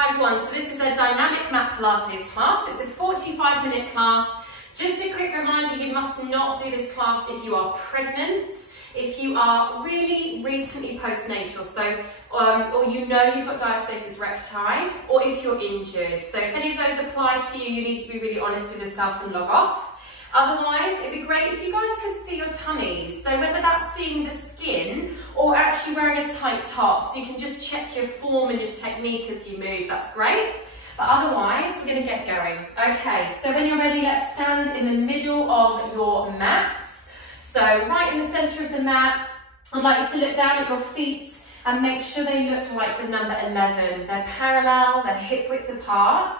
Hi everyone, so this is a dynamic mat Pilates class. It's a 45-minute class. Just a quick reminder, you must not do this class if you are pregnant, if you are really recently postnatal, so or you know you've got diastasis recti, or if you're injured. So if any of those apply to you, you need to be really honest with yourself and log off. Otherwise, it'd be great if you guys could see your tummies. So whether that's seeing the skin or actually wearing a tight top, so you can just check your form and your technique as you move, that's great. But otherwise, we're going to get going. Okay, so when you're ready, let's stand in the middle of your mats. So right in the centre of the mat, I'd like you to look down at your feet and make sure they look like the number 11. They're parallel, they're hip width apart.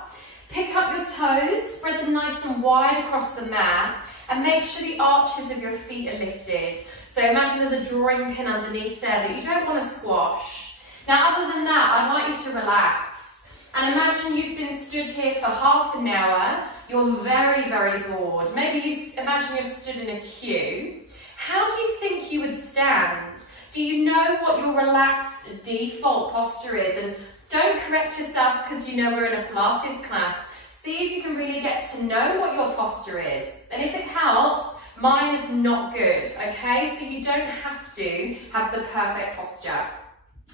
Pick up your toes, spread them nice and wide across the mat, and make sure the arches of your feet are lifted. So imagine there's a drawing pin underneath there that you don't want to squash. Now, other than that, I'd like you to relax. And imagine you've been stood here for half an hour. You're very, very bored. Maybe imagine you're stood in a queue. How do you think you would stand? Do you know what your relaxed default posture is? And don't correct yourself because you know we're in a Pilates class. See if you can really get to know what your posture is. And if it helps, mine is not good, okay? So you don't have to have the perfect posture.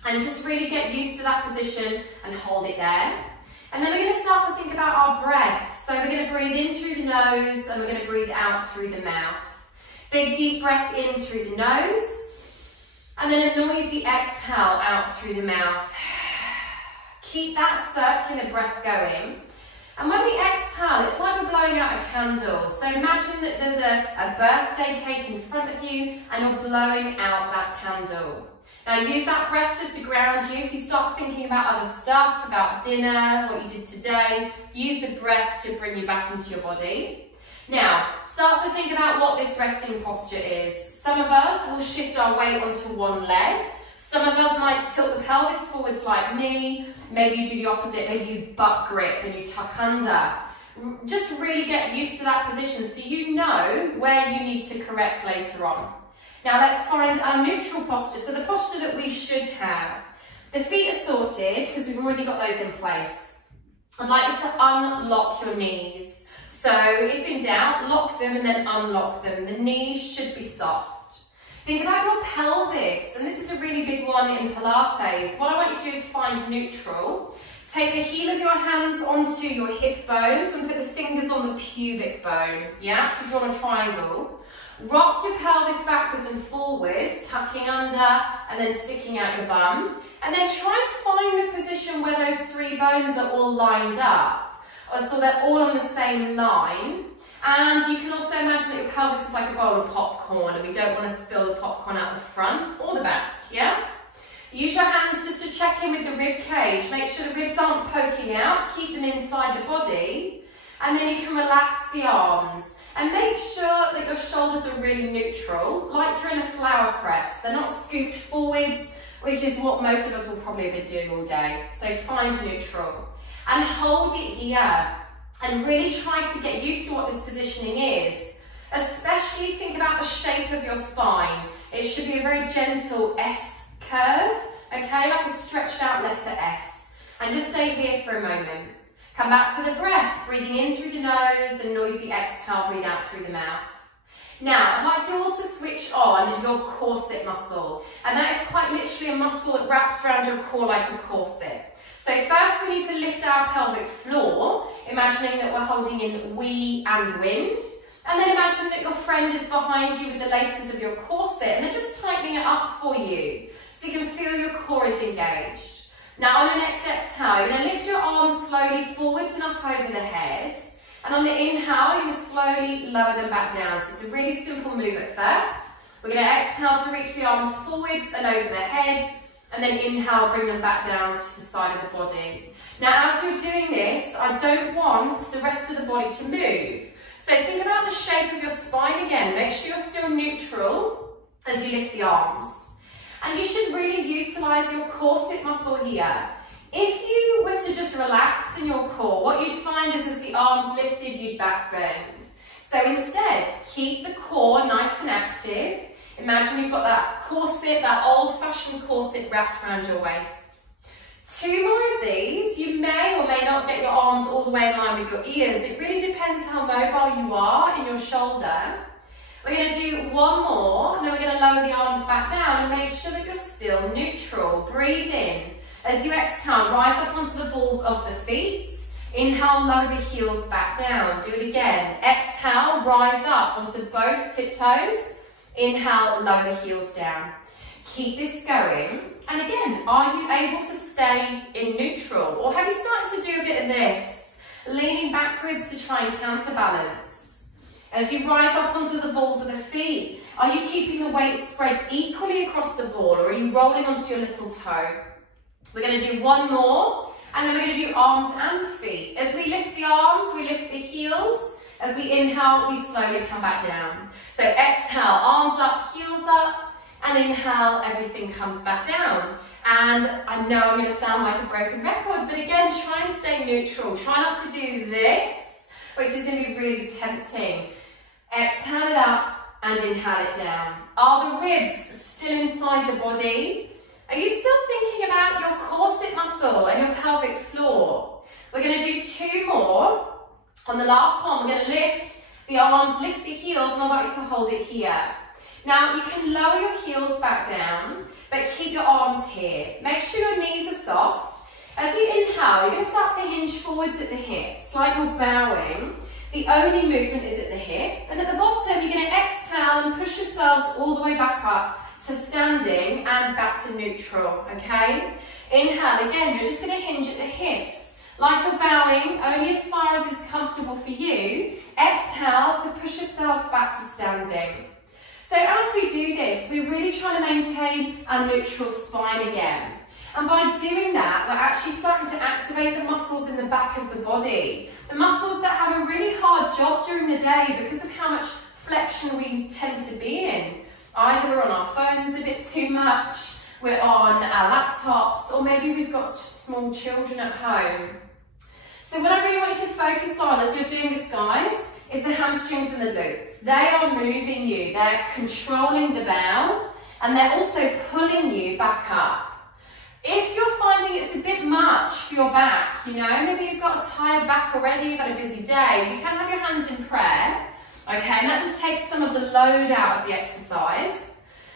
And just really get used to that position and hold it there. And then we're going to start to think about our breath. So we're going to breathe in through the nose and we're going to breathe out through the mouth. Big deep breath in through the nose and then a noisy exhale out through the mouth. Keep that circular breath going. And when we exhale, it's like we're blowing out a candle. So imagine that there's a birthday cake in front of you and you're blowing out that candle. Now use that breath just to ground you. If you start thinking about other stuff, about dinner, what you did today, use the breath to bring you back into your body. Now, start to think about what this resting posture is. Some of us will shift our weight onto one leg. Some of us might tilt the pelvis forwards like me. Maybe you do the opposite. Maybe you butt grip and you tuck under. Just really get used to that position so you know where you need to correct later on. Now let's find our neutral posture. So the posture that we should have. The feet are sorted because we've already got those in place. I'd like you to unlock your knees. So if in doubt, lock them and then unlock them. The knees should be soft. Think about your pelvis, and this is a really big one in Pilates. What I want you to do is find neutral. Take the heel of your hands onto your hip bones and put the fingers on the pubic bone. Yeah, so draw a triangle. Rock your pelvis backwards and forwards, tucking under and then sticking out your bum. And then try and find the position where those three bones are all lined up, or so they're all on the same line. And you can also imagine that your pelvis is like a bowl of popcorn and we don't want to spill the popcorn out the front or the back, yeah? Use your hands just to check in with the rib cage. Make sure the ribs aren't poking out, keep them inside the body. And then you can relax the arms. And make sure that your shoulders are really neutral, like you're in a flower press. They're not scooped forwards, which is what most of us will probably have been doing all day. So find neutral. And hold it here. And really try to get used to what this positioning is. Especially think about the shape of your spine. It should be a very gentle S curve, okay, like a stretched out letter S. And just stay here for a moment. Come back to the breath, breathing in through the nose and noisy exhale, breathe out through the mouth. Now, I'd like you all to switch on your corset muscle. And that is quite literally a muscle that wraps around your core like a corset. So first we need to lift our pelvic floor, imagining that we're holding in we and wind. And then imagine that your friend is behind you with the laces of your corset and they're just tightening it up for you so you can feel your core is engaged. Now on the next exhale, you're going to lift your arms slowly forwards and up over the head. And on the inhale, you're going to slowly lower them back down. So it's a really simple move at first. We're going to exhale to reach the arms forwards and over the head. And then inhale, bring them back down to the side of the body. Now, as you're doing this, I don't want the rest of the body to move. So think about the shape of your spine again. Make sure you're still neutral as you lift the arms. And you should really utilize your corset muscle here. If you were to just relax in your core, what you'd find is as the arms lifted, you'd back bend. So instead, keep the core nice and active. Imagine you've got that corset, that old-fashioned corset wrapped around your waist. 2 more of these. You may or may not get your arms all the way in line with your ears. It really depends how mobile you are in your shoulder. We're going to do 1 more, and then we're going to lower the arms back down and make sure that you're still neutral. Breathe in. As you exhale, rise up onto the balls of the feet. Inhale, lower the heels back down. Do it again. Exhale, rise up onto both tiptoes. Inhale, lower the heels down. Keep this going. And again, are you able to stay in neutral? Or have you started to do a bit of this? Leaning backwards to try and counterbalance. As you rise up onto the balls of the feet, are you keeping the weight spread equally across the ball, or are you rolling onto your little toe? We're going to do 1 more, and then we're going to do arms and feet. As we lift the arms, we lift the heels. As we inhale, we slowly come back down. So exhale, arms up, heels up, and inhale, everything comes back down. And I know I'm going to sound like a broken record, but again, try and stay neutral. Try not to do this, which is going to be really tempting. Exhale it up and inhale it down. Are the ribs still inside the body? Are you still thinking about your corset muscle and your pelvic floor? We're going to do 2 more. On the last one, we're going to lift the arms, lift the heels, and I'd like you to hold it here. Now, you can lower your heels back down, but keep your arms here. Make sure your knees are soft. As you inhale, you're going to start to hinge forwards at the hips, like you're bowing. The only movement is at the hip. And at the bottom, you're going to exhale and push yourselves all the way back up to standing and back to neutral, okay? Inhale, again, you're just going to hinge at the hips. Like you're bowing, only as far as is comfortable for you. Exhale to push yourselves back to standing. So as we do this, we're really trying to maintain our neutral spine again. And by doing that, we're actually starting to activate the muscles in the back of the body. The muscles that have a really hard job during the day because of how much flexion we tend to be in. Either we're on our phones a bit too much, we're on our laptops, or maybe we've got small children at home. So what I really want you to focus on as you're doing this, guys, is the hamstrings and the glutes. They are moving you, they're controlling the bow, and they're also pulling you back up. If you're finding it's a bit much for your back, you know, maybe you've got a tired back already, you've had a busy day, you can have your hands in prayer, okay, and that just takes some of the load out of the exercise.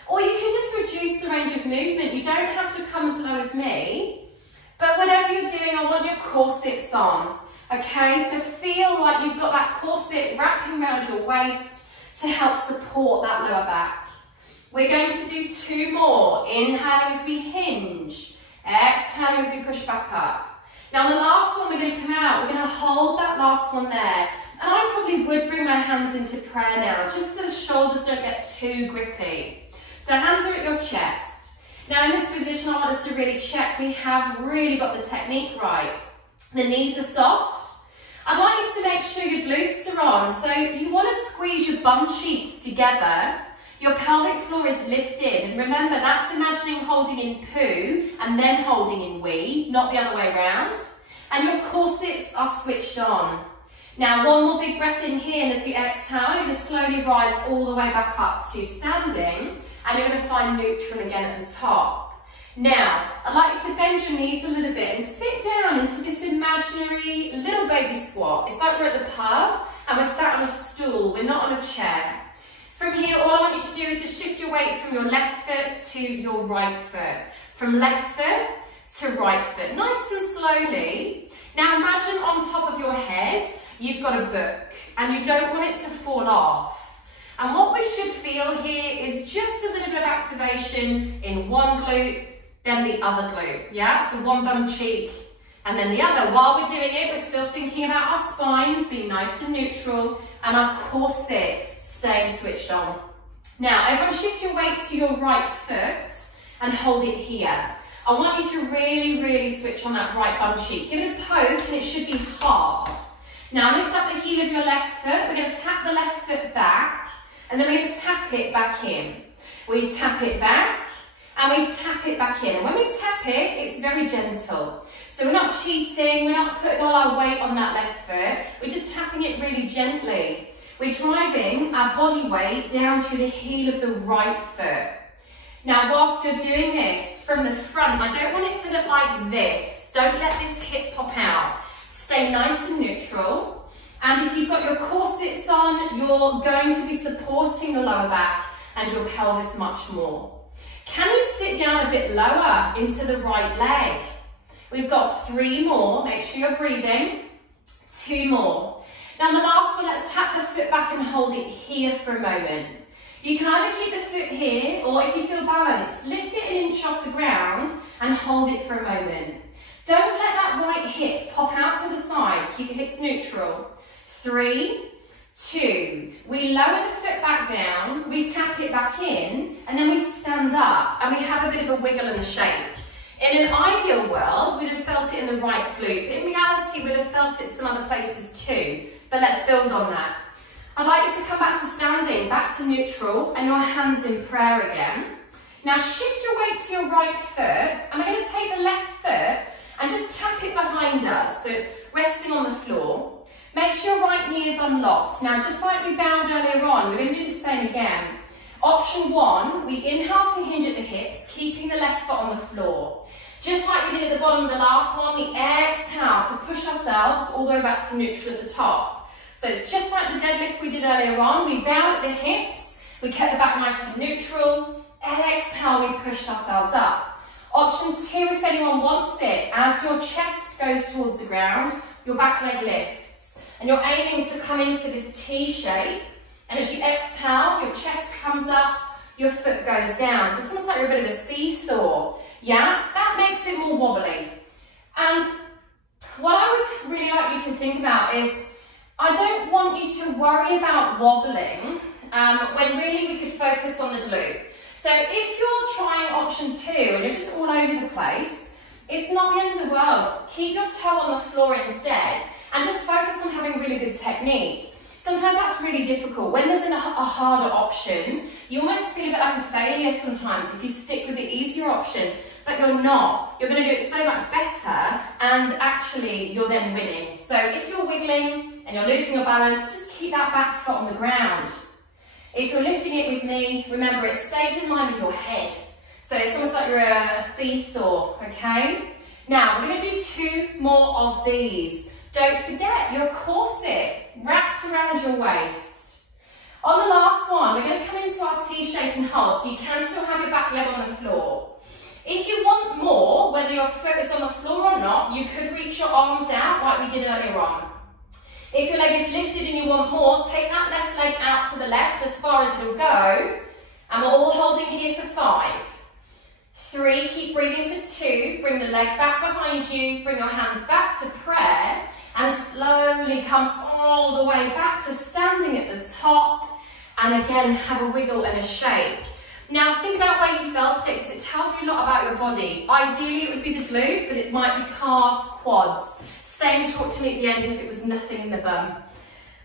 Or you can just reduce the range of movement. You don't have to come as low as me, but whatever you're doing, I want your corsets on. Okay, so feel like you've got that corset wrapping around your waist to help support that lower back. We're going to do 2 more. Inhaling as we hinge. Exhaling as we push back up. Now on the last one, we're going to come out. We're going to hold that last one there. And I probably would bring my hands into prayer now, just so the shoulders don't get too grippy. So hands are at your chest. Now in this position, I want us to really check we have really got the technique right. The knees are soft. I'd like you to make sure your glutes are on. So you want to squeeze your bum cheeks together. Your pelvic floor is lifted. And remember, that's imagining holding in poo and then holding in wee, not the other way around. And your corsets are switched on. Now, 1 more big breath in here, and as you exhale, you're going to slowly rise all the way back up to standing, and you're going to find neutral again at the top. Now, I'd like you to bend your knees a little bit and sit down into this imaginary little baby squat. It's like we're at the pub and we're sat on a stool, we're not on a chair. From here, all I want you to do is just shift your weight from your left foot to your right foot. From left foot to right foot, nice and slowly. Now imagine on top of your head, you've got a book and you don't want it to fall off. And what we should feel here is just a little bit of activation in one glute, then the other glute, yeah? So one bum cheek and then the other. While we're doing it, we're still thinking about our spines being nice and neutral and our corset staying switched on. Now, everyone shift your weight to your right foot and hold it here. I want you to really, really switch on that right bum cheek. Give it a poke and it should be hard. Now lift up the heel of your left foot. We're going to tap the left foot back and then we're going to tap it back in. We tap it back and we tap it back in. And when we tap it, it's very gentle. So we're not cheating, we're not putting all our weight on that left foot. We're just tapping it really gently. We're driving our body weight down through the heel of the right foot. Now, whilst you're doing this from the front, I don't want it to look like this. Don't let this hip pop out. Stay nice and neutral. And if you've got your corsets on, you're going to be supporting the lower back and your pelvis much more. Can you sit down a bit lower into the right leg? We've got 3 more. Make sure you're breathing. 2 more. Now the last one, let's tap the foot back and hold it here for a moment. You can either keep the foot here, or if you feel balanced, lift it an inch off the ground and hold it for a moment. Don't let that right hip pop out to the side. Keep your hips neutral. 3, 2. We lower the foot back down, we tap it back in, and then we stand up and we have a bit of a wiggle and a shake. In an ideal world, we'd have felt it in the right glute. In reality, we'd have felt it some other places too, but let's build on that. I'd like you to come back to standing, back to neutral, and your hands in prayer again. Now shift your weight to your right foot, and we're going to take the left foot and just tap it behind us, so it's resting on the floor. Make sure your right knee is unlocked. Now, just like we bowed earlier on, we're going to do the same again. Option 1, we inhale to hinge at the hips, keeping the left foot on the floor. Just like we did at the bottom of the last one, we exhale to push ourselves all the way back to neutral at the top. So it's just like the deadlift we did earlier on. We bowed at the hips, we kept the back nice and neutral. Exhale, we pushed ourselves up. Option 2, if anyone wants it, as your chest goes towards the ground, your back leg lifts. And you're aiming to come into this T shape. And as you exhale, your chest comes up, your foot goes down. So it's almost like you're a bit of a seesaw. Yeah, that makes it more wobbly. And what I would really like you to think about is, I don't want you to worry about wobbling when really we could focus on the glute. So if you're trying option 2 and you're just all over the place, it's not the end of the world. Keep your toe on the floor instead and just focus on having really good technique. Sometimes that's really difficult. When there's a harder option, you almost feel a bit like a failure sometimes if you stick with the easier option, but you're not. You're going to do it so much better, and actually you're then winning. So if you're wiggling and you're losing your balance, just keep that back foot on the ground. If you're lifting it with me, remember it stays in line with your head. So it's almost like you're a seesaw, okay? Now, we're going to do 2 more of these. Don't forget your corset wrapped around your waist. On the last one, we're going to come into our T shape and hold, so you can still have your back leg on the floor. If you want more, whether your foot is on the floor or not, you could reach your arms out like we did earlier on. If your leg is lifted and you want more, take that left leg out to the left as far as it'll go, and we're all holding here for 5. 3, keep breathing for 2, bring the leg back behind you, bring your hands back to prayer, and slowly come all the way back to standing at the top, and again have a wiggle and a shake. Now think about where you felt it, because it tells you a lot about your body. Ideally it would be the glute, but it might be calves, quads. Same talk to me at the end if it was nothing in the bum.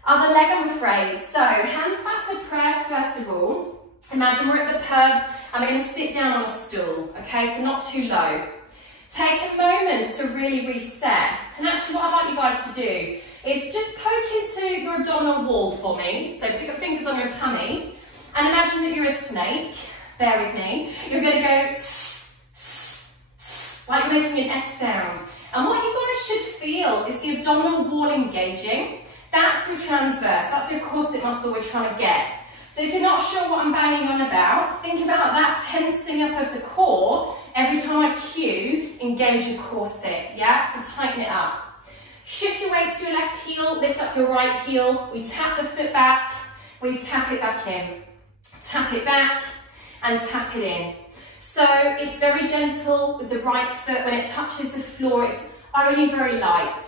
Other leg, I'm afraid. So hands back to prayer first of all. Imagine we're at the pub and we're going to sit down on a stool, okay, so not too low. Take a moment to really reset. And actually what I'd like you guys to do is just poke into your abdominal wall for me. So put your fingers on your tummy and imagine that you're a snake. Bear with me. You're going to go like you're making an S sound. And what you guys should feel is the abdominal wall engaging. That's your transverse, that's your corset muscle we're trying to get. So if you're not sure what I'm banging on about, think about that tensing up of the core. Every time I cue, engage your corset, yeah? So tighten it up. Shift your weight to your left heel, lift up your right heel. We tap the foot back, we tap it back in. Tap it back and tap it in. So it's very gentle with the right foot. When it touches the floor, it's only very light.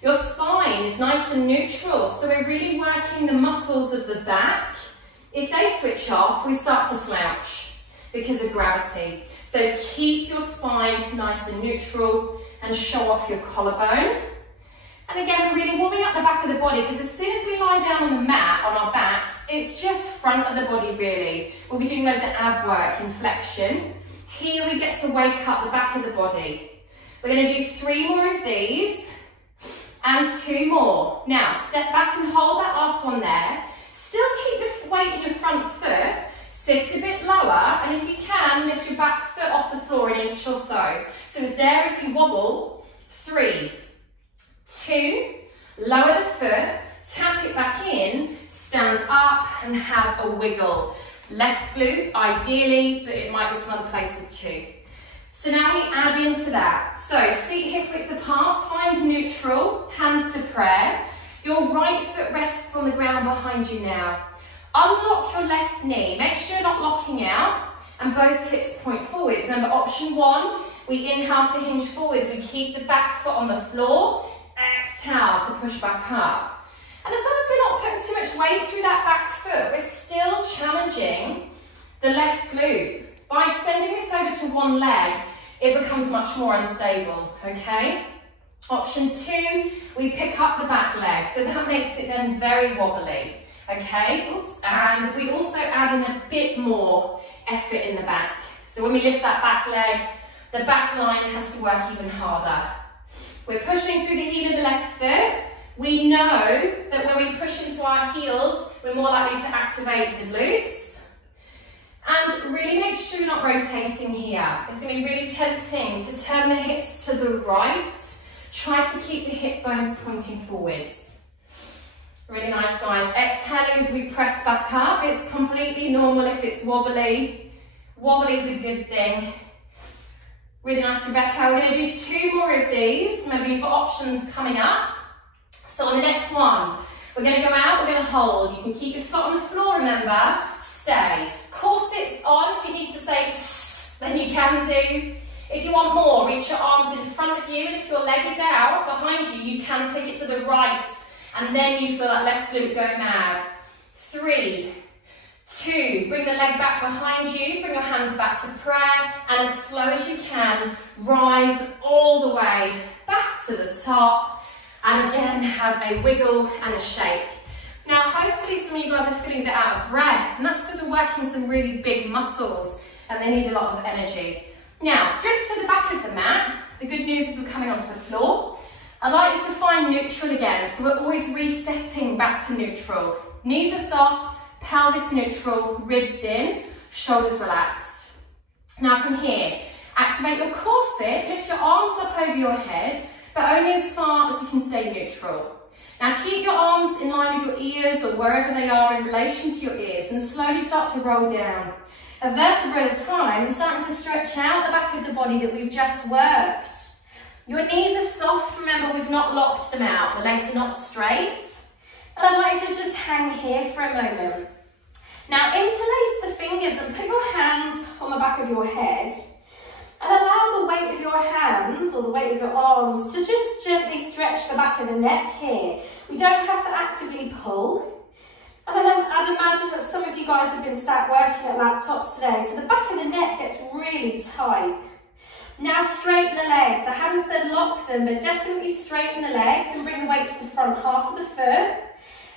Your spine is nice and neutral, so we're really working the muscles of the back. If they switch off, we start to slouch because of gravity. So keep your spine nice and neutral and show off your collarbone. And again, we're really warming up the back of the body, because as soon as we lie down on the mat, on our backs, it's just front of the body really. We'll be doing loads of ab work and flexion. Here we get to wake up the back of the body. We're going to do 3 more of these and 2 more. Now, step back and hold that last one there. Still keep the weight in your front foot. Sit a bit lower, and if you can, floor an inch or so. So it's there if you wobble. 3, 2, lower the foot, tap it back in, stand up and have a wiggle. Left glute, ideally, but it might be some other places too. So now we add into that. So feet hip width apart, find neutral, hands to prayer. Your right foot rests on the ground behind you now. Unlock your left knee, make sure you're not locking out, and both hips point forwards. Remember option 1, we inhale to hinge forwards, we keep the back foot on the floor, exhale to push back up. And as long as we're not putting too much weight through that back foot, we're still challenging the left glute. By sending this over to one leg, it becomes much more unstable, okay? Option 2, we pick up the back leg, so that makes it then very wobbly, okay? Oops. And we also add in a bit more effort in the back. So when we lift that back leg, the back line has to work even harder. We're pushing through the heel of the left foot. We know that when we push into our heels, we're more likely to activate the glutes. And really make sure you're not rotating here. It's going to be really tempting to turn the hips to the right. Try to keep the hip bones pointing forwards. Really nice, guys. Exhaling as we press back up. It's completely normal if it's wobbly. Wobbly is a good thing. Really nice, Rebecca. We're going to do 2 more of these. Maybe you've got options coming up. So on the next one, we're going to go out, we're going to hold. You can keep your foot on the floor, remember. Stay. Corsets on. If you need to say tss, then you can do. If you want more, reach your arms in front of you. And if your leg is out behind you, you can take it to the right. And then you feel that left glute go mad. 3, 2, bring the leg back behind you. Bring your hands back to prayer. And as slow as you can, rise all the way back to the top. And again, have a wiggle and a shake. Now, hopefully some of you guys are feeling a bit out of breath, and that's because we're working some really big muscles and they need a lot of energy. Now, drift to the back of the mat. The good news is we're coming onto the floor. I'd like you to find neutral again, so we're always resetting back to neutral. Knees are soft, pelvis neutral, ribs in, shoulders relaxed. Now from here, activate your corset, lift your arms up over your head, but only as far as you can stay neutral. Now keep your arms in line with your ears or wherever they are in relation to your ears and slowly start to roll down. A vertebra at a time and starting to stretch out the back of the body that we've just worked. Your knees are soft, remember we've not locked them out, the legs are not straight. And I'd like you to just hang here for a moment. Now interlace the fingers and put your hands on the back of your head. And allow the weight of your hands, or the weight of your arms, to just gently stretch the back of the neck here. We don't have to actively pull. And I'd imagine that some of you guys have been sat working at laptops today, so the back of the neck gets really tight. Now straighten the legs. I haven't said lock them, but definitely straighten the legs and bring the weight to the front half of the foot.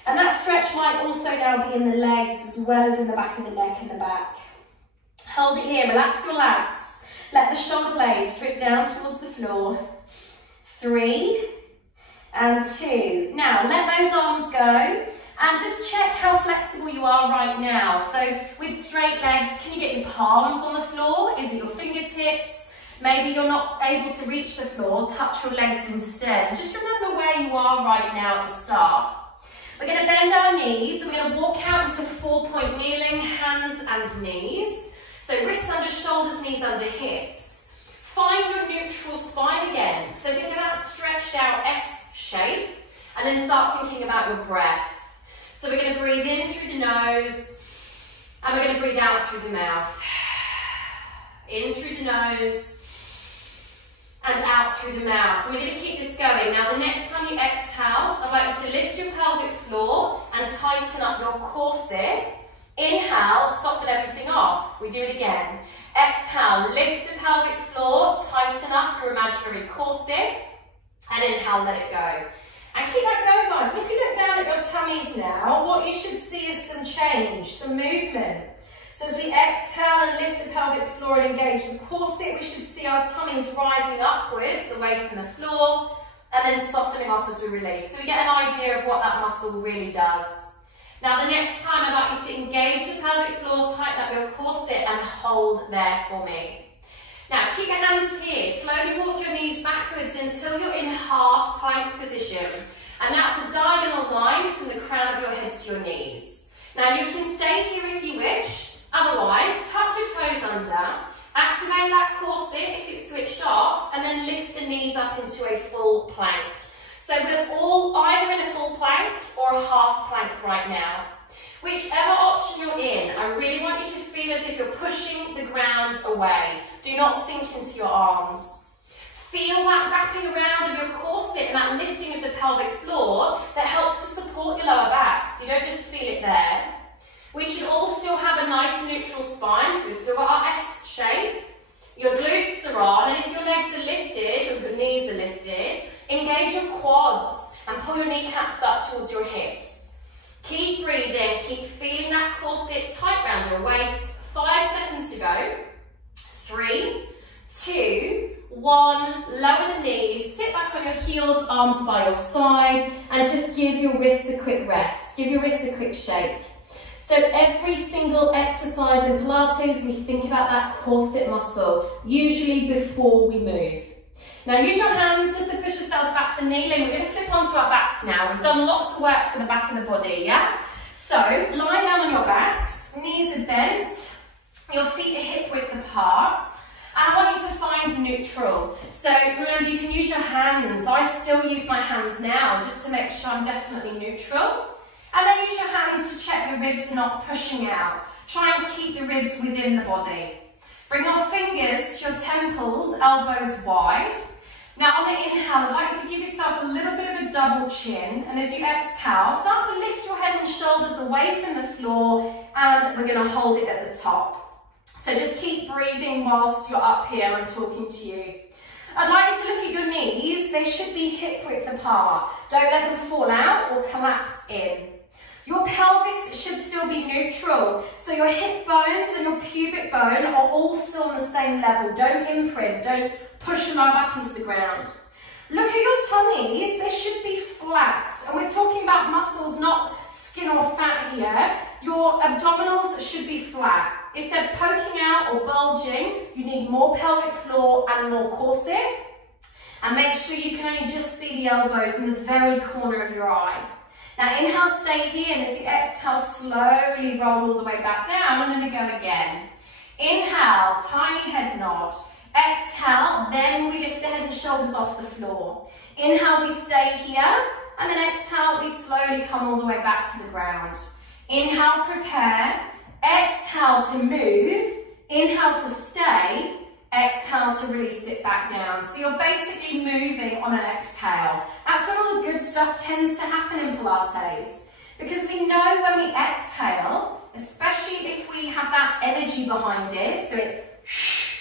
And that stretch might also now be in the legs as well as in the back of the neck and the back. Hold it here, relax your lats. Let the shoulder blades drip down towards the floor. 3 and 2. Now let those arms go and just check how flexible you are right now. So with straight legs, can you get your palms on the floor? Is it your fingertips? Maybe you're not able to reach the floor, touch your legs instead. And just remember where you are right now at the start. We're going to bend our knees and we're going to walk out into 4-point kneeling, hands and knees. So wrists under shoulders, knees under hips. Find your neutral spine again. So think of that stretched out S shape and then start thinking about your breath. So we're going to breathe in through the nose and we're going to breathe out through the mouth. In through the nose and out through the mouth. And we're going to keep this going. Now the next time you exhale, I'd like you to lift your pelvic floor and tighten up your corset. Inhale, soften everything off. We do it again. Exhale, lift the pelvic floor, tighten up your imaginary corset, and inhale, let it go. And keep that going, guys. And if you look down at your tummies now, what you should see is some change, some movement. So as we exhale and lift the pelvic floor and engage the corset, we should see our tummies rising upwards, away from the floor, and then softening off as we release. So we get an idea of what that muscle really does. Now the next time I'd like you to engage the pelvic floor, tighten up your corset and hold there for me. Now keep your hands here, slowly walk your knees backwards until you're in half plank position. And that's a diagonal line from the crown of your head to your knees. Now you can stay here if you wish, otherwise tuck your toes under, activate that corset if it's switched off, and then lift the knees up into a full plank. So we're all either in a full plank or a half plank right now. Whichever option you're in, I really want you to feel as if you're pushing the ground away. Do not sink into your arms. Feel that wrapping around of your corset and that lifting of the pelvic floor that helps to support your lower back, so you don't just feel it there. We should all still have a nice neutral spine, so we've still got our S shape. Your glutes are on, and if your legs are lifted or your knees are lifted, engage your quads and pull your kneecaps up towards your hips. Keep breathing, keep feeling that corset tight around your waist. 5 seconds to go. 3, 2, 1. Lower the knees, sit back on your heels, arms by your side, and just give your wrists a quick rest. Give your wrists a quick shake. So every single exercise in Pilates, we think about that corset muscle, usually before we move. Now use your hands just to push yourselves back to kneeling. We're going to flip onto our backs now. We've done lots of work for the back of the body, yeah? So lie down on your backs, knees are bent, your feet are hip width apart. And I want you to find neutral. So remember, you can use your hands. I still use my hands now just to make sure I'm definitely neutral. And then use your hands to check the ribs not pushing out. Try and keep the ribs within the body. Bring your fingers to your temples, elbows wide. Now on the inhale, I'd like you to give yourself a little bit of a double chin. And as you exhale, start to lift your head and shoulders away from the floor. And we're going to hold it at the top. So just keep breathing whilst you're up here and talking to you. I'd like you to look at your knees. They should be hip width apart. Don't let them fall out or collapse in. Your pelvis should still be neutral. So your hip bones and your pubic bone are all still on the same level. Don't imprint. Don't push them back into the ground. Look at your tummies. They should be flat. And we're talking about muscles, not skin or fat here. Your abdominals should be flat. If they're poking out or bulging, you need more pelvic floor and more corset. And make sure you can only just see the elbows in the very corner of your eye. Now inhale, stay here, and as you exhale, slowly roll all the way back down, and then we go again. Inhale, tiny head nod. Exhale, then we lift the head and shoulders off the floor. Inhale, we stay here, and then exhale, we slowly come all the way back to the ground. Inhale, prepare. Exhale to move, inhale to stay, exhale to release it back down. So you're basically moving on an exhale. That's when all the good stuff tends to happen in Pilates. Because we know when we exhale, especially if we have that energy behind it, so it's shh,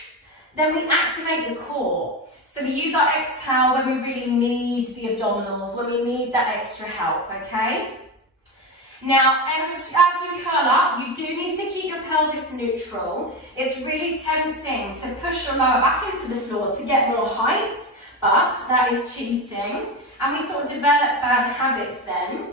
then we activate the core. So we use our exhale when we really need the abdominals, when we need that extra help, okay? Now, as you curl up, you do need to keep your pelvis neutral. It's really tempting to push your lower back into the floor to get more height, but that is cheating. And we sort of develop bad habits then.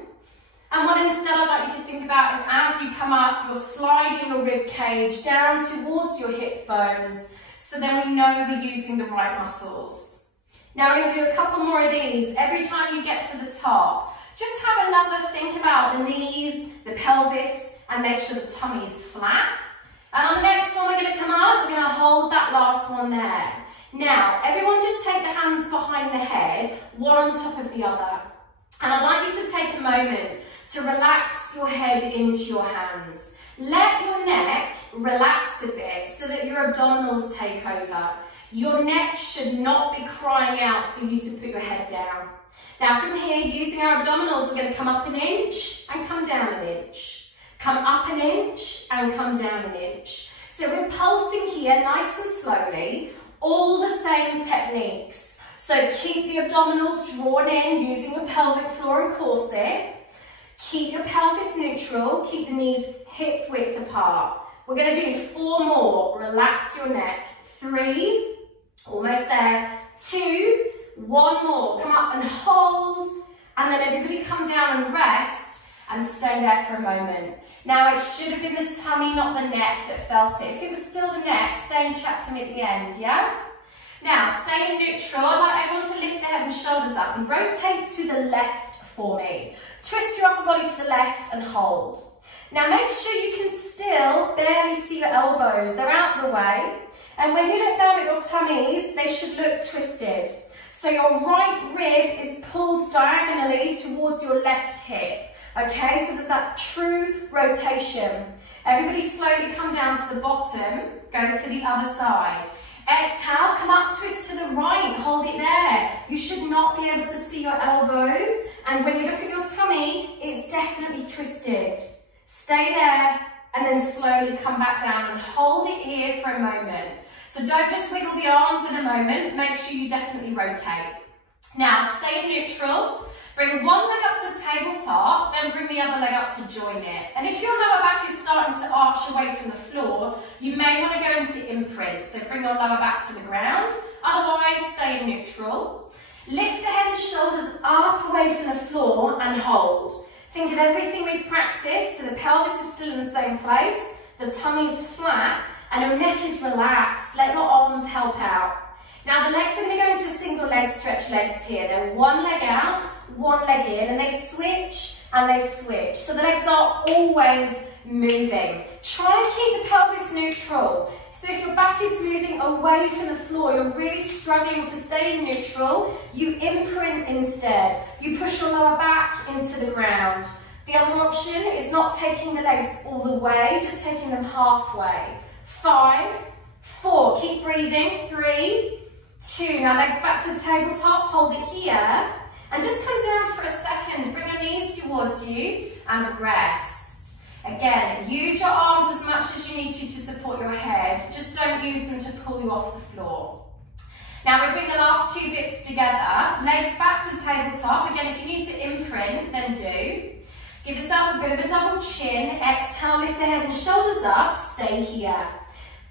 And what instead I'd like you to think about is as you come up, you're sliding your rib cage down towards your hip bones, so then we know we're using the right muscles. Now we're going to do a couple more of these. Every time you get to the top, just have another think about the knees, the pelvis, and make sure the tummy's flat. And on the next one, we're going to come up, we're going to hold that last one there. Now, everyone just take the hands behind the head, one on top of the other. And I'd like you to take a moment to relax your head into your hands. Let your neck relax a bit so that your abdominals take over. Your neck should not be crying out for you to put your head down. Now from here, using our abdominals, we're going to come up an inch and come down an inch. Come up an inch and come down an inch. So we're pulsing here nice and slowly, all the same techniques. So keep the abdominals drawn in using your pelvic floor and corset. Keep your pelvis neutral, keep the knees hip width apart. We're going to do 4 more. Relax your neck. 3, almost there. 2, 1 more. Come up and hold, and then everybody come down and rest. and stay there for a moment. Now it should have been the tummy, not the neck that felt it. If it was still the neck, stay and chat to me at the end, yeah? Now stay in neutral. I'd like everyone to lift their head and shoulders up and rotate to the left for me. Twist your upper body to the left and hold. Now make sure you can still barely see your elbows. They're out the way. And when you look down at your tummies, they should look twisted. So your right rib is pulled diagonally towards your left hip. Okay, so there's that true rotation. Everybody slowly come down to the bottom, go to the other side. Exhale, come up, twist to the right, hold it there. You should not be able to see your elbows, and when you look at your tummy, it's definitely twisted. Stay there, and then slowly come back down and hold it here for a moment. So don't just wiggle the arms in a moment, make sure you definitely rotate. Now stay neutral, bring one leg up to tabletop, then bring the other leg up to join it. And if your lower back is starting to arch away from the floor, you may want to go into imprint, so bring your lower back to the ground, otherwise stay neutral. Lift the head and shoulders up away from the floor and hold. Think of everything we've practiced, so the pelvis is still in the same place, the tummy's flat, and your neck is relaxed. Let your arms help out. Now the legs are going to go into single leg stretch legs here. They're one leg out, one leg in, and they switch and they switch. So the legs are always moving. Try and keep the pelvis neutral. So if your back is moving away from the floor, you're really struggling to stay in neutral, you imprint instead. You push your lower back into the ground. The other option is not taking the legs all the way, just taking them halfway. 5, 4, keep breathing, 3, 2, now legs back to the tabletop, hold it here, and just come down for a second, bring your knees towards you, and rest. Again, use your arms as much as you need to support your head, just don't use them to pull you off the floor. Now we bring the last 2 bits together, legs back to the tabletop. Again, if you need to imprint, then do. Give yourself a bit of a double chin, exhale, lift the head and shoulders up, stay here.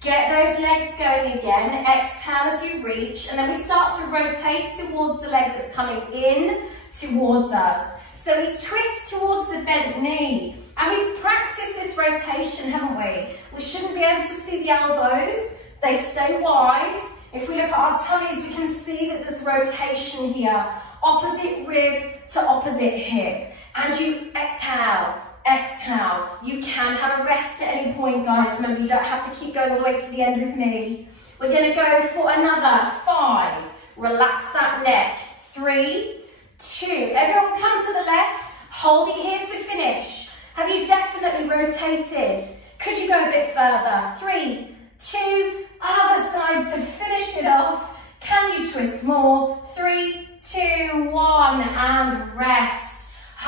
Get those legs going again, exhale as you reach, and then we start to rotate towards the leg that's coming in towards us. So we twist towards the bent knee, and we've practiced this rotation, haven't we? We shouldn't be able to see the elbows, they stay wide. If we look at our tummies, we can see that there's rotation here, opposite rib to opposite hip. And you exhale, exhale. You can have a rest at any point, guys. Remember, you don't have to keep going all the way to the end with me. We're going to go for another 5. Relax that neck. 3, 2. Everyone come to the left. Hold it here to finish. Have you definitely rotated? Could you go a bit further? 3, 2. Other side to finish it off. Can you twist more? 3, 2, 1, and rest.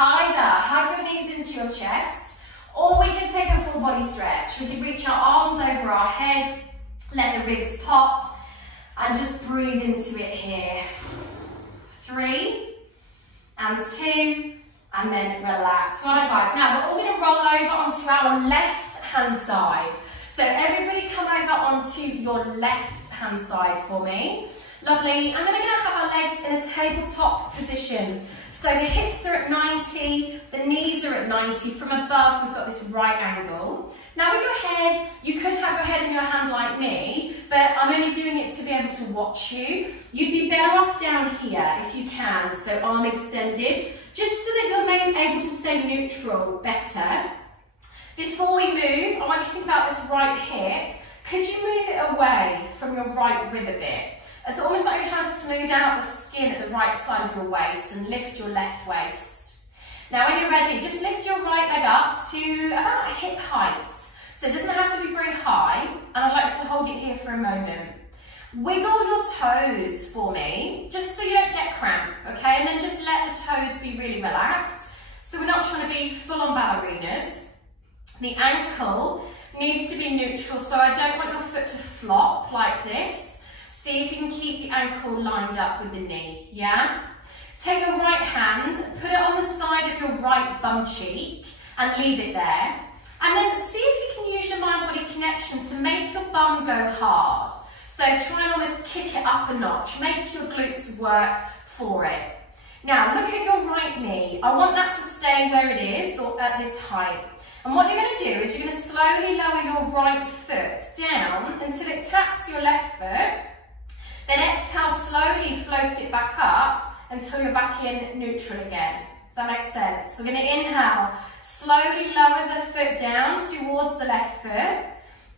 Either hug your knees into your chest, or we can take a full body stretch. We can reach our arms over our head, let the ribs pop, and just breathe into it here. 3, and 2, and then relax. Right, guys, now we're all going to roll over onto our left hand side. So everybody come over onto your left hand side for me. Lovely, and then we're going to have our legs in a tabletop position. So the hips are at 90, the knees are at 90. From above, we've got this right angle. Now with your head, you could have your head in your hand like me, but I'm only doing it to be able to watch you. You'd be better off down here if you can, so arm extended, just so that you're able to stay neutral better. Before we move, I want you to think about this right hip. Could you move it away from your right rib a bit? It's almost like you're trying to smooth out the skin at the right side of your waist and lift your left waist. Now when you're ready, just lift your right leg up to about hip height. So it doesn't have to be very high, and I'd like to hold it here for a moment. Wiggle your toes for me, just so you don't get cramp, okay? And then just let the toes be really relaxed. So we're not trying to be full-on ballerinas. The ankle needs to be neutral, so I don't want your foot to flop like this. See if you can keep the ankle lined up with the knee, yeah? Take your right hand, put it on the side of your right bum cheek and leave it there. And then see if you can use your mind-body connection to make your bum go hard. So try and almost kick it up a notch, make your glutes work for it. Now look at your right knee. I want that to stay where it is, or at this height. And what you're going to do is you're going to slowly lower your right foot down until it taps your left foot. Then exhale, slowly float it back up until you're back in neutral again. Does that make sense? So we're going to inhale, slowly lower the foot down towards the left foot.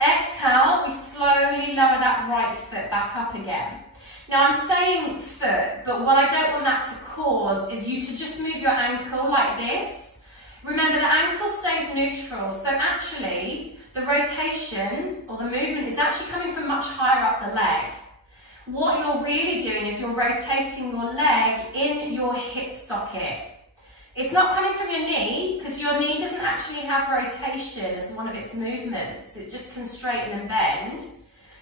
Exhale, we slowly lower that right foot back up again. Now I'm saying foot, but what I don't want that to cause is you to just move your ankle like this. Remember, the ankle stays neutral, so actually the rotation or the movement is actually coming from much higher up the leg. What you're really doing is you're rotating your leg in your hip socket. It's not coming from your knee, because your knee doesn't actually have rotation as one of its movements. It just can straighten and bend.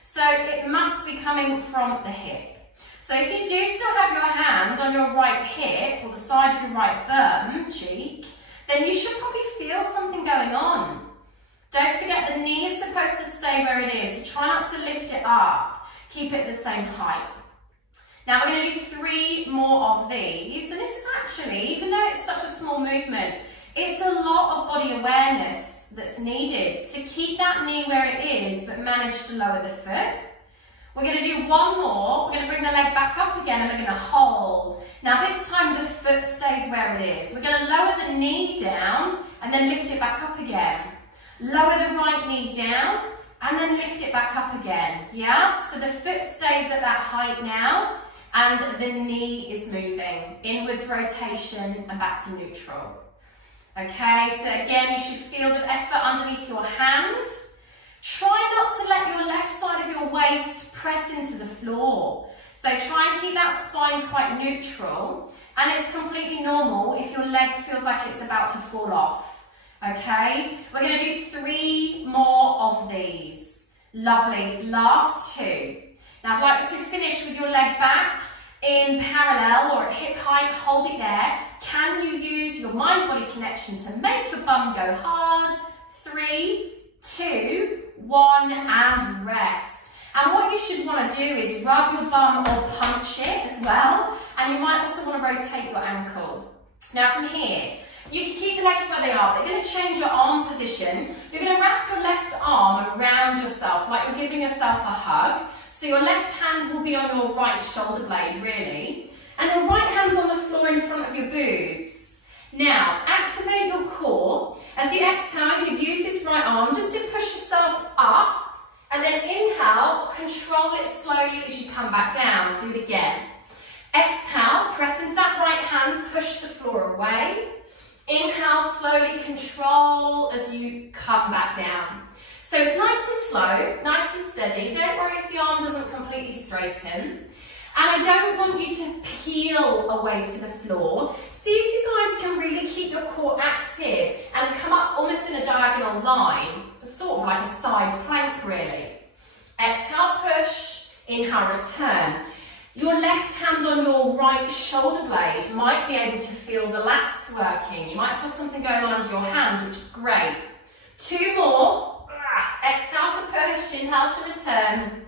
So it must be coming from the hip. So if you do still have your hand on your right hip or the side of your right bum cheek, then you should probably feel something going on. Don't forget, the knee is supposed to stay where it is, so try not to lift it up. Keep it the same height. Now we're going to do 3 more of these, and this is actually, even though it's such a small movement, it's a lot of body awareness that's needed to keep that knee where it is, but manage to lower the foot. We're going to do 1 more. We're going to bring the leg back up again, and we're going to hold. Now this time the foot stays where it is. We're going to lower the knee down, and then lift it back up again. Lower the right knee down, and then lift it back up again. Yeah? So the foot stays at that height now, and the knee is moving. Inwards rotation and back to neutral. Okay, so again, you should feel the effort underneath your hand. Try not to let your left side of your waist press into the floor. So try and keep that spine quite neutral, and it's completely normal if your leg feels like it's about to fall off. Okay, we're going to do 3 more of these. Lovely, last 2. Now I'd like you to finish with your leg back in parallel or at hip height, hold it there. Can you use your mind-body connection to make your bum go hard? 3, 2, 1, and rest. And what you should want to do is rub your bum or punch it as well, and you might also want to rotate your ankle. Now from here, you can keep the legs where they are, but you're going to change your arm position. You're going to wrap your left arm around yourself, like you're giving yourself a hug. So your left hand will be on your right shoulder blade, really. And your right hand's on the floor in front of your boobs. Now, activate your core. As you exhale, you use this right arm just to push yourself up. And then inhale, control it slowly as you come back down. Do it again. Exhale, press into that right hand, push the floor away. Inhale, slowly control as you come back down. So it's nice and slow, nice and steady. Don't worry if the arm doesn't completely straighten. And I don't want you to peel away from the floor. See if you guys can really keep your core active and come up almost in a diagonal line, sort of like a side plank really. Exhale, push. Inhale, return. Your left hand on your right shoulder blade might be able to feel the lats working. You might feel something going on under your hand, which is great. 2 more. Exhale to push, inhale to return.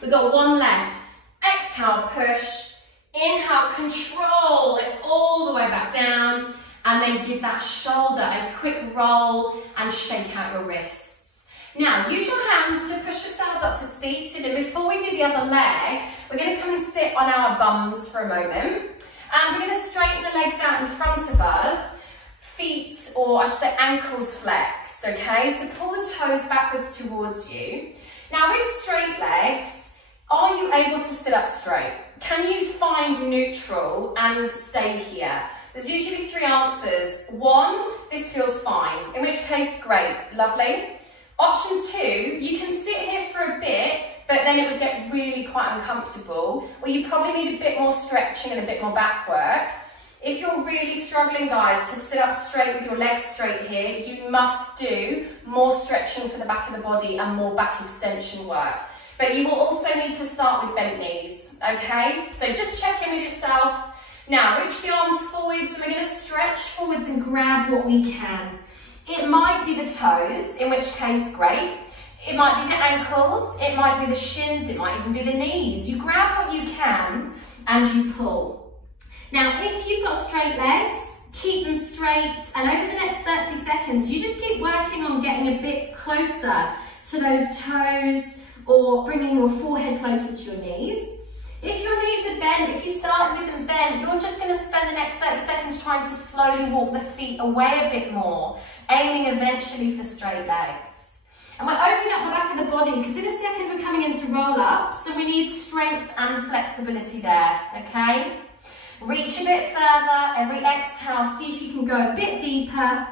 We've got 1 left. Exhale, push. Inhale, control it all the way back down. And then give that shoulder a quick roll and shake out your wrists. Now, use your hands to push yourselves up to seated. And before we do the other leg, we're going to come and sit on our bums for a moment. And we're going to straighten the legs out in front of us. Feet, or I should say ankles flexed, okay? So pull the toes backwards towards you. Now with straight legs, are you able to sit up straight? Can you find neutral and stay here? There's usually 3 answers. 1, this feels fine, in which case, great, lovely. Option 2, you can sit here for a bit, but then it would get really quite uncomfortable, or you probably need a bit more stretching and a bit more back work. If you're really struggling, guys, to sit up straight with your legs straight here, you must do more stretching for the back of the body and more back extension work. But you will also need to start with bent knees, okay? So just check in with yourself. Now, reach the arms forwards, and we're going to stretch forwards and grab what we can. It might be the toes, in which case, great. It might be the ankles, it might be the shins, it might even be the knees. You grab what you can and you pull. Now, if you've got straight legs, keep them straight, and over the next 30 seconds, you just keep working on getting a bit closer to those toes or bringing your forehead closer to your knees. If your knees are bent, if you start with them bent, you're just going to spend the next 30 seconds trying to slowly walk the feet away a bit more, aiming eventually for straight legs. And we're opening up the back of the body because in a second we're coming into roll up, so we need strength and flexibility there, okay? Reach a bit further, every exhale, see if you can go a bit deeper.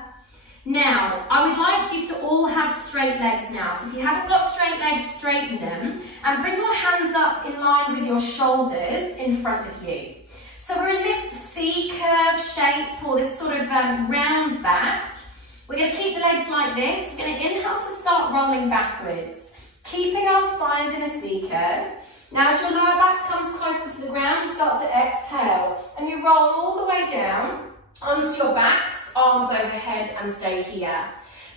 Now, I would like you to all have straight legs now. So if you haven't got straight legs, straighten them and bring your hands up in line with your shoulders in front of you. So we're in this C-curve shape or this sort of round back. We're going to keep the legs like this. We're going to inhale to start rolling backwards, keeping our spines in a C-curve. Now as your lower back comes closer to the ground, you start to exhale and you roll all the way down onto your backs, arms overhead, and stay here.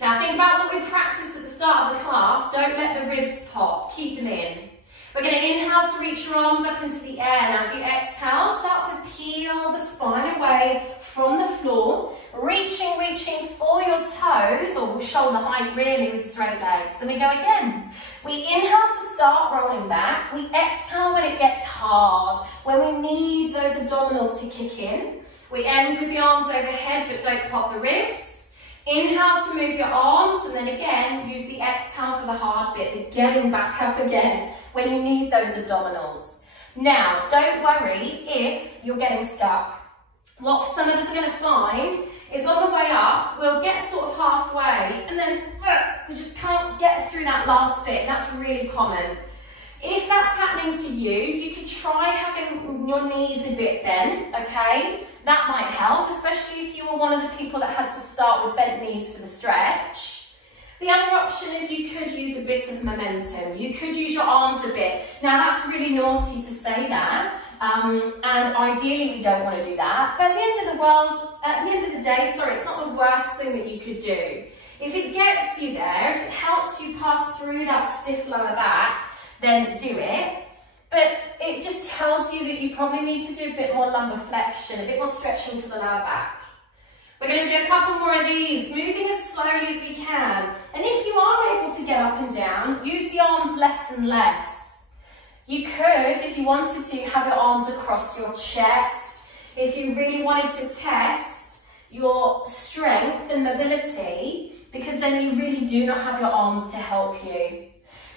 Now think about what we practiced at the start of the class. Don't let the ribs pop, keep them in. We're going to inhale to reach your arms up into the air, and as you exhale, start to peel the spine away from the floor, reaching for your toes, or shoulder height really, with straight legs. And we go again. We inhale to start rolling back. We exhale when it gets hard, when we need those abdominals to kick in. We end with the arms overhead, but don't pop the ribs. Inhale to move your arms, and then again, use the exhale for the hard bit, the getting back up again when you need those abdominals. Now, don't worry if you're getting stuck. What some of us are going to find is on the way up, we'll get sort of halfway, and then we just can't get through that last bit. That's really common. If that's happening to you, you could try having your knees a bit bent, okay? That might help, especially if you were one of the people that had to start with bent knees for the stretch. The other option is you could use a bit of momentum. You could use your arms a bit. Now that's really naughty to say that, and ideally we don't want to do that. But at the end of the world, at the end of the day, sorry, it's not the worst thing that you could do. If it gets you there, if it helps you pass through that stiff lower back, then do it. But it just tells you that you probably need to do a bit more lumbar flexion, a bit more stretching for the lower back. We're going to do a couple more of these, moving as slowly as we can. And if you are able to get up and down, use the arms less and less. You could, if you wanted to, have your arms across your chest. If you really wanted to test your strength and mobility, because then you really do not have your arms to help you.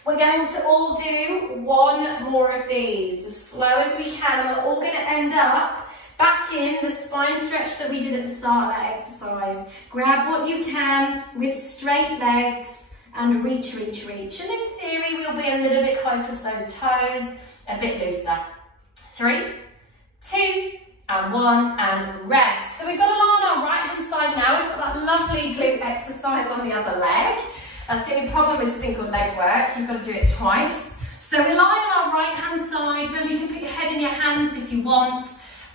We're going to all do one more of these as slow as we can, and we're all going to end up back in the spine stretch that we did at the start of that exercise. Grab what you can with straight legs and reach. And in theory, we'll be a little bit closer to those toes, a bit looser. 3, 2, and 1, and rest. So we've got to lie on our right hand side now. We've got that lovely glute exercise on the other leg. That's the only problem with single leg work, you've got to do it twice. So we lie on our right hand side. Remember, you can put your head in your hands if you want,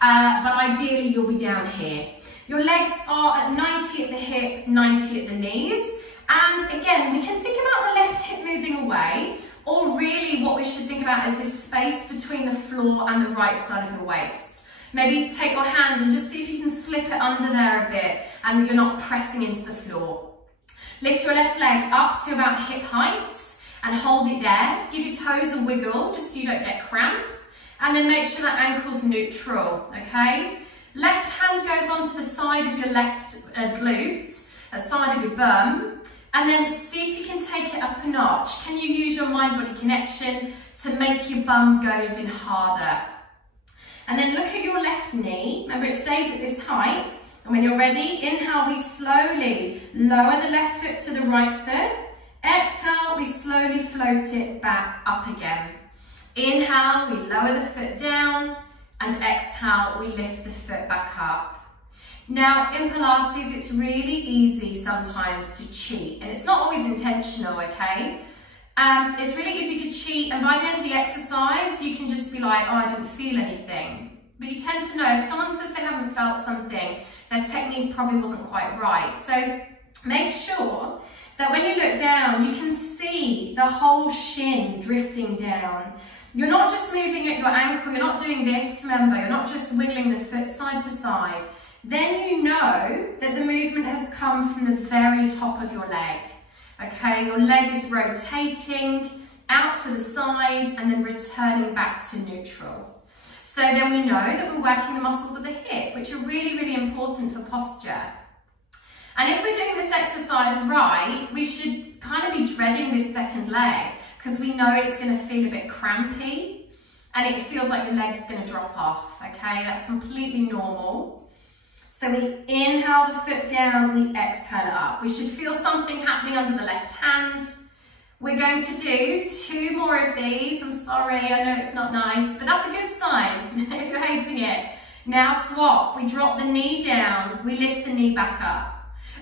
but ideally you'll be down here. Your legs are at 90 at the hip, 90 at the knees. And again, we can think about the left hip moving away, or really what we should think about is this space between the floor and the right side of your waist. Maybe take your hand and just see if you can slip it under there a bit and you're not pressing into the floor. Lift your left leg up to about hip height and hold it there. Give your toes a wiggle just so you don't get cramp. And then make sure that ankle's neutral, okay? Left hand goes onto the side of your left glute, the side of your bum. And then see if you can take it up a notch. Can you use your mind-body connection to make your bum go even harder? And then look at your left knee. Remember, it stays at this height. And when you're ready, inhale, we slowly lower the left foot to the right foot. Exhale, we slowly float it back up again. Inhale, we lower the foot down, and exhale, we lift the foot back up. Now, in Pilates, it's really easy sometimes to cheat, and it's not always intentional, okay? It's really easy to cheat, and by the end of the exercise, you can just be like, oh, I didn't feel anything. But you tend to know if someone says they haven't felt something, their technique probably wasn't quite right. So make sure that when you look down, you can see the whole shin drifting down. You're not just moving at your ankle, you're not doing this, remember, you're not just wiggling the foot side to side. Then you know that the movement has come from the very top of your leg. Okay, your leg is rotating out to the side and then returning back to neutral. So then we know that we're working the muscles of the hip, which are really, really important for posture. And if we're doing this exercise right, we should kind of be dreading this second leg because we know it's going to feel a bit crampy and it feels like your leg's going to drop off, okay? That's completely normal. So we inhale the foot down, we exhale it up. We should feel something happening under the left hand. We're going to do 2 more of these. I'm sorry, I know it's not nice, but that's a good sign if you're hating it. Now swap, we drop the knee down, we lift the knee back up.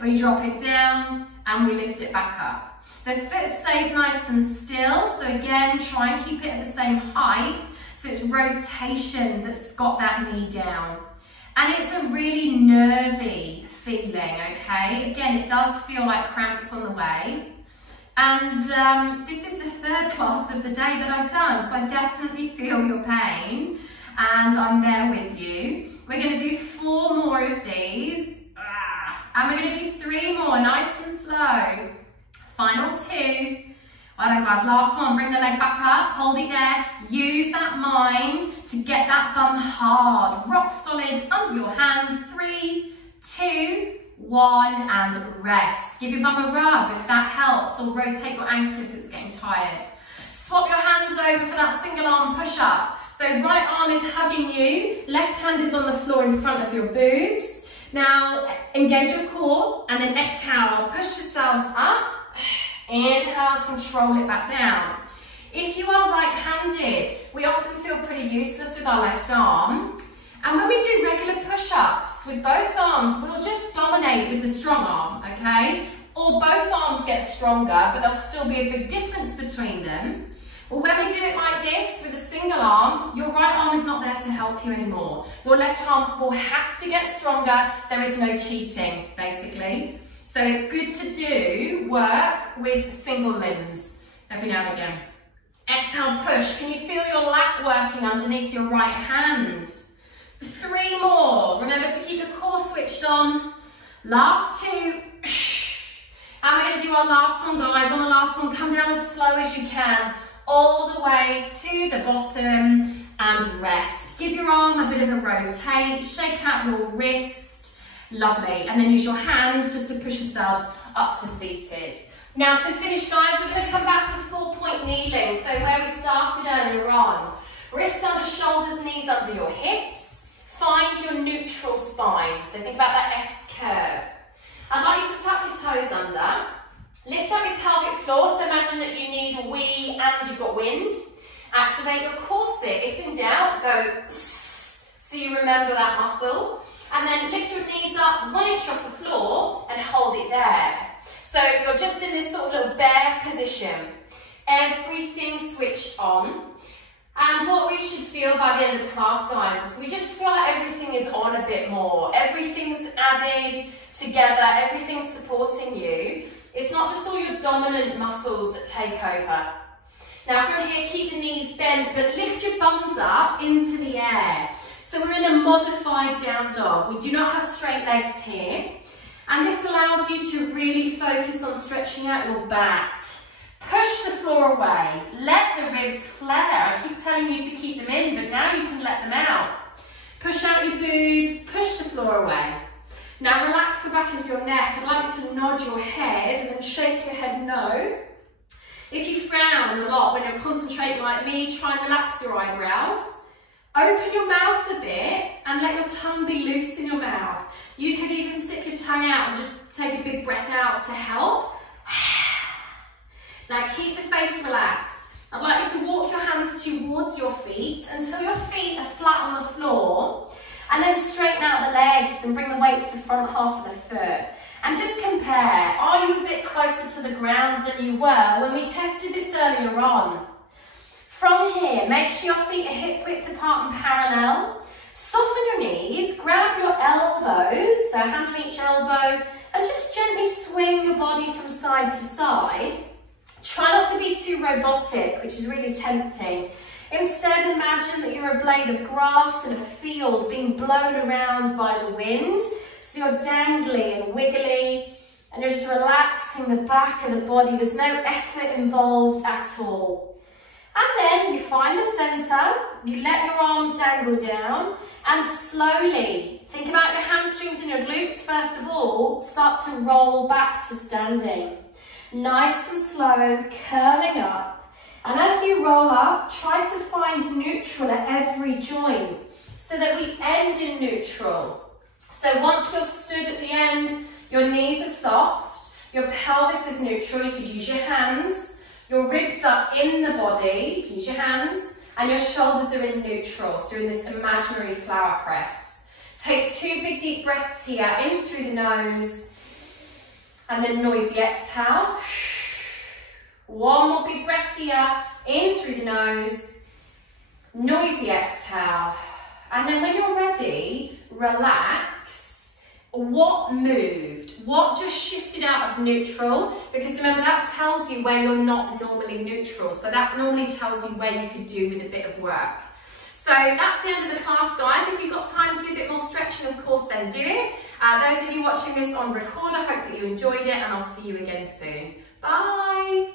We drop it down and we lift it back up. The foot stays nice and still, so again, try and keep it at the same height. So it's rotation that's got that knee down. And it's a really nervy feeling, okay? Again, it does feel like cramps on the way. And this is the 3rd class of the day that I've done, so I definitely feel your pain and I'm there with you. We're going to do 4 more of these. And we're going to do 3 more, nice and slow. Final 2. Well done, guys. Last one, bring the leg back up, hold it there. Use that mind to get that bum hard, rock solid under your hand. 3, 2, 1, and rest. Give your bum a rub if that helps, or rotate your ankle if it's getting tired. Swap your hands over for that single arm push-up. So right arm is hugging you, left hand is on the floor in front of your boobs. Now, engage your core and then exhale, push yourselves up. Inhale, control it back down. If you are right-handed, we often feel pretty useless with our left arm. And when we do regular push-ups with both arms, we'll just dominate with the strong arm, okay? Or both arms get stronger, but there'll still be a big difference between them. Well, when we do it like this with a single arm, your right arm is not there to help you anymore. Your left arm will have to get stronger. There is no cheating, basically. So it's good to do work with single limbs every now and again. Exhale, push. Can you feel your lat working underneath your right hand? 3 more. Remember to keep the core switched on. Last 2. And we're going to do our last one, guys. On the last one, come down as slow as you can, all the way to the bottom and rest. Give your arm a bit of a rotate, shake out your wrist, lovely. And then use your hands just to push yourselves up to seated. Now to finish, guys, we're going to come back to 4-point kneeling. So where we started earlier on, wrists under shoulders, knees under your hips. Find your neutral spine. So think about that S curve. I'd like you to tuck your toes under. Lift up your pelvic floor, so imagine that you need a wee and you've got wind. Activate your corset. If in doubt, go so you remember that muscle. And then lift your knees up 1 inch off the floor and hold it there. So you're just in this sort of little bear position. Everything switched on. And what we should feel by the end of class, guys, is we just feel like everything is on a bit more. Everything's added together, everything's supporting you. It's not just all your dominant muscles that take over. Now from here, keep the knees bent, but lift your bums up into the air. So we're in a modified down dog. We do not have straight legs here. And this allows you to really focus on stretching out your back. Push the floor away. Let the ribs flare. I keep telling you to keep them in, but now you can let them out. Push out your boobs, push the floor away. Now relax the back of your neck. I'd like you to nod your head and then shake your head no. If you frown a lot when you're concentrating like me, try and relax your eyebrows. Open your mouth a bit and let your tongue be loose in your mouth. You could even stick your tongue out and just take a big breath out to help. Now keep the face relaxed. I'd like you to walk your hands towards your feet until your feet are flat on the floor, and then straighten out the legs and bring the weight to the front half of the foot. And just compare, are you a bit closer to the ground than you were when we tested this earlier on? From here, make sure your feet are hip width apart and parallel. Soften your knees, grab your elbows, so hand on each elbow, and just gently swing your body from side to side. Try not to be too robotic, which is really tempting. Instead, imagine that you're a blade of grass in a field being blown around by the wind. So you're dangly and wiggly, and you're just relaxing the back of the body. There's no effort involved at all. And then you find the center, you let your arms dangle down, and slowly, think about your hamstrings and your glutes first of all, start to roll back to standing. Nice and slow, curling up. And as you roll up, try to find neutral at every joint so that we end in neutral. So once you're stood at the end, your knees are soft, your pelvis is neutral, you could use your hands, your ribs are in the body, you can use your hands, and your shoulders are in neutral, so you're in this imaginary flower press. Take 2 big deep breaths here, in through the nose, and then noisy exhale. 1 more big breath here, in through the nose, noisy exhale. And then when you're ready, relax. What moved? What just shifted out of neutral? Because remember, that tells you where you're not normally neutral. So that normally tells you where you could do with a bit of work. So that's the end of the class, guys. If you've got time to do a bit more stretching, of course, then do it. Those of you watching this on record, I hope that you enjoyed it, and I'll see you again soon. Bye.